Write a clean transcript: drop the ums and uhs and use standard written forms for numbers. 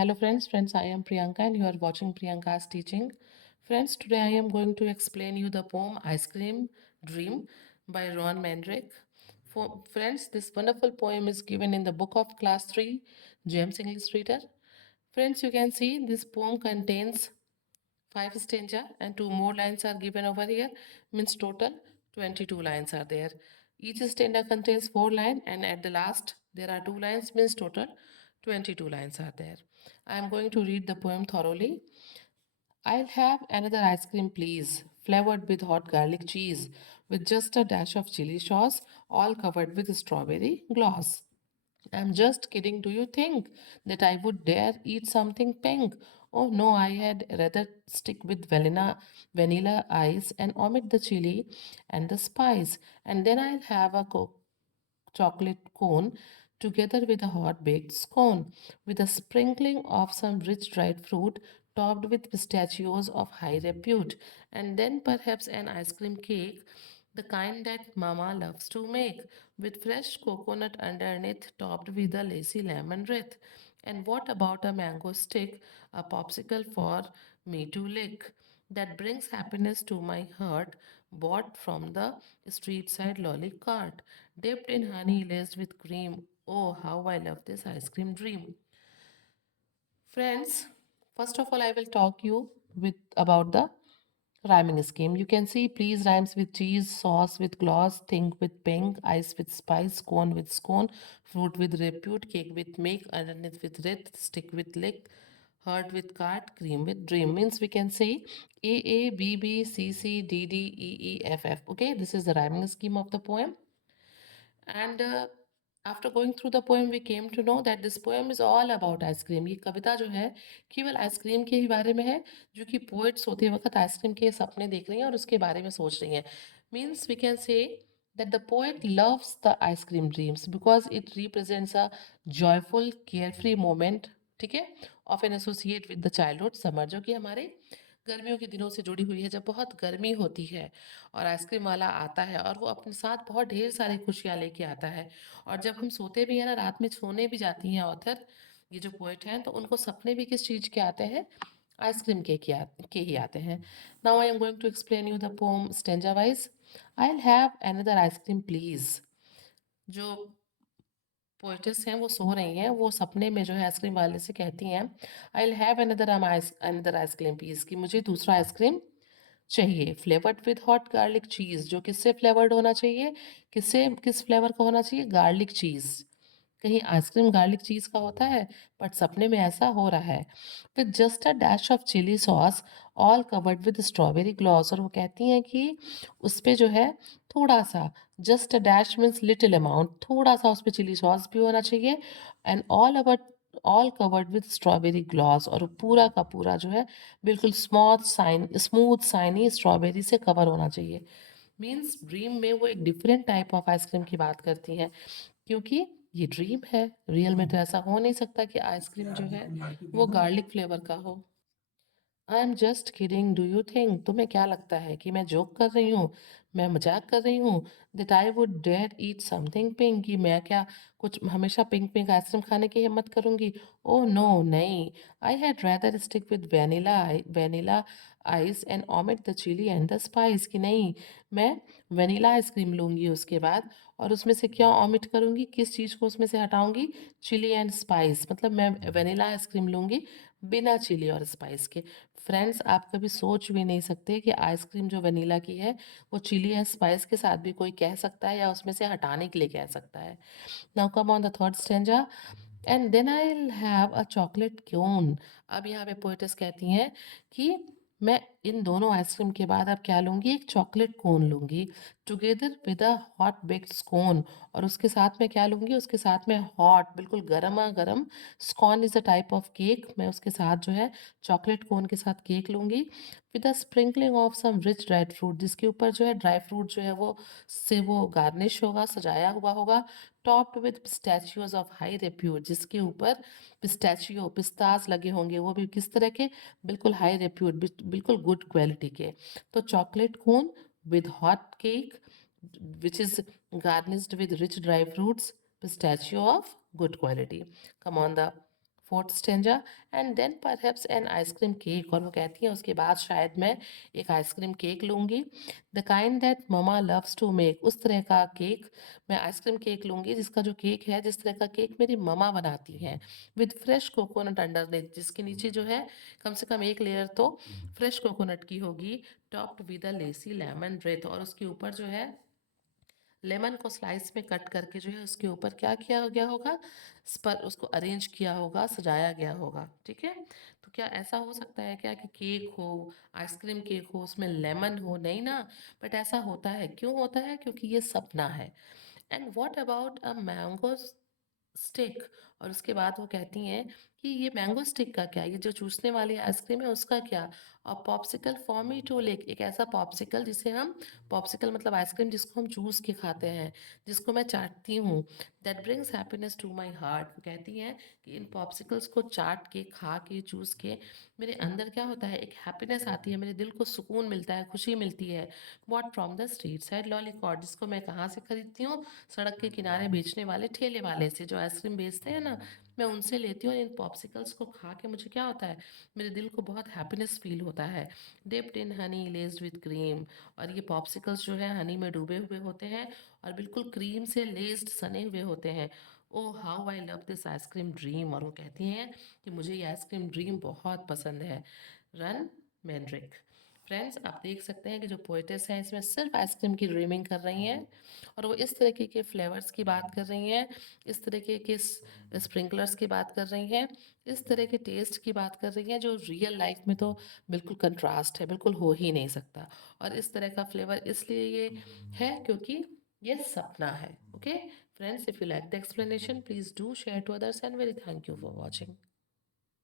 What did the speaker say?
Hello friends, I am Priyanka and you are watching Priyanka's teaching. Friends, today I am going to explain you the poem Ice Cream Dream by Ron Mandrake. For friends, this wonderful poem is given in the book of class 3, James English Reader. Friends, you can see this poem contains 5 stanza and 2 more lines are given over here, means total 22 lines are there. Each stanza contains 4 lines and at the last there are 2 lines, means total 22 lines are there. I am going to read the poem thoroughly. I'll have another ice cream, please, flavored with hot garlic cheese, with just a dash of chili sauce, all covered with strawberry gloss. I'm just kidding. Do you think that I would dare eat something pink? Oh no, I had rather stick with vanilla ice and omit the chili and the spice. And then I'll have a chocolate cone together with a hot baked scone with a sprinkling of some rich dried fruit topped with pistachios of high repute, and then perhaps an ice cream cake, the kind that Mama loves to make, with fresh coconut underneath topped with a lacy lemon wreath. And what about a mango stick, a popsicle for me to lick? That brings happiness to my heart, bought from the street side lolly cart, dipped in honey laced with cream. Oh, how I love this ice cream dream. Friends, first of all, I will talk you with about the rhyming scheme. You can see please rhymes with cheese, sauce with gloss, think with pink, ice with spice, cone with scone, fruit with repute, cake with make, underneath with wreath, stick with lick, heart with cart, cream with dream. Means we can say A B B C C D D E E F F. Okay, this is the rhyming scheme of the poem. And after going through the poem, we came to know that this poem is all about ice cream. ये कविता जो है केवल ice cream के ही बारे में है, जो कि पोइट्स होते वक्त आइसक्रीम के सपने देख रही हैं और उसके बारे में सोच रही हैं. Means we can say that the poet loves the ice cream dreams because it represents a joyful carefree moment, ठीक है, often associate with the childhood summer, जो कि हमारे गर्मियों के दिनों से जुड़ी हुई है, जब बहुत गर्मी होती है और आइसक्रीम वाला आता है और वो अपने साथ बहुत ढेर सारी खुशियाँ लेके आता है. और जब हम सोते भी हैं ना, रात में सोने भी जाती हैं ऑथर, ये जो पोएट हैं, तो उनको सपने भी किस चीज़ के आते हैं? आइसक्रीम के ही आते हैं. Now I am going to explain you the poem stanza wise. I will have another ice cream please. जो पोएटेस हैं वो सो रही हैं, वो सपने में जो है आइसक्रीम वाले से कहती हैं आई will have another ice cream please, कि मुझे दूसरा आइसक्रीम चाहिए, फ्लेवर्ड विद हॉट गार्लिक चीज़. जो किससे फ्लेवर्ड होना चाहिए? किस फ्लेवर का होना चाहिए? गार्लिक चीज़. कहीं आइसक्रीम गार्लिक चीज़ का होता है, बट सपने में ऐसा हो रहा है. With just a dash of chili sauce, all covered with strawberry gloss. और वो कहती हैं कि उस पे जो है थोड़ा सा, just a dash means little amount, थोड़ा सा उस पर चिली सॉस भी होना चाहिए. And all covered with strawberry gloss. और वो पूरा का पूरा जो है बिल्कुल स्मूथ साइनी स्ट्रॉबेरी से कवर होना चाहिए. मीन्स ड्रीम में वो एक डिफरेंट टाइप ऑफ आइसक्रीम की बात करती हैं, क्योंकि ये ड्रीम है. रियल में तो ऐसा हो नहीं सकता कि आइसक्रीम जो है वो गार्लिक फ्लेवर का हो. I am just kidding. Do you think, तुम्हें क्या लगता है कि मैं जोक कर रही हूँ, मैं मजाक कर रही हूँ? That I would dare eat something pink, कि मैं क्या कुछ हमेशा पिंक पिंक आइसक्रीम खाने की हिम्मत करूंगी? ओह नो, नहीं. I had rather stick with vanilla ice and omit the chili and the spice, कि नहीं, मैं वेनिला आइसक्रीम लूंगी उसके बाद, और उसमें से क्या ओमिट करूंगी, किस चीज़ को उसमें से हटाऊंगी? Chilli and spice. मतलब मैं वेनिला आइसक्रीम लूंगी बिना चिली और स्पाइस के. फ्रेंड्स, आप कभी सोच भी नहीं सकते कि आइसक्रीम जो वनीला की है वो चिली या स्पाइस के साथ भी कोई कह सकता है या उसमें से हटाने के लिए कह सकता है. Now come on the third stanza. And then I will have a chocolate cone. अब यहाँ पे पोएटेस कहती हैं कि मैं इन दोनों आइसक्रीम के बाद अब क्या लूँगी? एक चॉकलेट कोन लूँगी, together with a hot baked scone. और उसके साथ में क्या लूँगी? उसके साथ में हॉट, बिल्कुल गर्मा गर्म scone is a type of cake. मैं उसके साथ जो है चॉकलेट कोन के साथ केक लूँगी, with a sprinkling of some rich dried fruit. जिसके ऊपर जो है ड्राई फ्रूट जो है वो गार्निश होगा, सजाया हुआ होगा, topped with pistachios of high repute. जिसके ऊपर पिस्ताज लगे होंगे, वो भी किस तरह के? बिल्कुल हाई रेप्यूट, बिल्कुल गुड क्वालिटी के. तो chocolate cone with hot cake which is garnished with rich dry fruits, pistachio of good quality. Come on, the fourth stanza, and then perhaps an ice cream cake, और वो कहती हैं उसके बाद शायद मैं एक आइसक्रीम केक लूँगी, the kind that mama loves to make, उस तरह का केक, मैं आइसक्रीम केक लूँगी जिसका जो केक है, जिस तरह का केक मेरी ममा बनाती हैं, विद फ्रेश कोकोनट अंडरनेथ, जिसके नीचे जो है कम से कम एक लेयर तो फ्रेश कोकोनट की होगी, topped with a lacy lemon breath, और उसके ऊपर जो है लेमन को स्लाइस में कट करके जो है उसके ऊपर क्या किया गया होगा, पर उसको अरेंज किया होगा, सजाया गया होगा। ठीक है, तो क्या ऐसा हो सकता है क्या कि केक हो, आइसक्रीम केक हो, उसमें लेमन हो? नहीं ना, बट ऐसा होता है। क्यों होता है? क्योंकि ये सपना है। And what about a mango stick, और उसके बाद वो कहती हैं कि ये मैंगो स्टिक का क्या, ये जो चूसने वाली आइसक्रीम है उसका क्या, और पॉप्सिकल फॉर मी टू लिक, एक ऐसा पॉप्सिकल जिसे हम, पॉप्सिकल मतलब आइसक्रीम जिसको हम चूस के खाते हैं, जिसको मैं चाटती हूँ, that brings happiness to my heart. वो कहती हैं कि इन पॉप्सिकल्स को चाट के, खा के, चूस के मेरे अंदर क्या होता है, एक हैप्पीनेस आती है, मेरे दिल को सुकून मिलता है, खुशी मिलती है। What from the street side lollipop, जिसको मैं कहाँ से खरीदती हूँ, सड़क के किनारे बेचने वाले ठेले वाले से, जो आइसक्रीम बेचते हैं ना, मैं उनसे लेती हूँ। इन पॉप्सिकल्स को खा के मुझे क्या होता है, मेरे दिल को बहुत हैप्पीनेस फील होता है। Dipped in Honey लेस्ड with cream, और ये पॉप्सिकल्स जो है हनी में डूबे हुए होते हैं और बिल्कुल क्रीम से लेस्ड सने हुए होते हैं। Oh how I love this ice cream dream, और वो कहती हैं कि मुझे ये आइसक्रीम ड्रीम बहुत पसंद है। रन मैंड्रिक। फ्रेंड्स, आप देख सकते हैं कि जो पोएटेस हैं इसमें सिर्फ आइसक्रीम की ड्रीमिंग कर रही हैं, और वो इस तरीके के फ्लेवर्स की बात कर रही हैं, इस तरीके के स्प्रिंकलर्स की बात कर रही हैं, इस तरह के टेस्ट की बात कर रही हैं जो रियल लाइफ में तो बिल्कुल कंट्रास्ट है, बिल्कुल हो ही नहीं सकता। और इस तरह का फ्लेवर इसलिए ये है क्योंकि ये सपना है। Okay friends, if you like the explanation please do share to others, and very thank you for watching.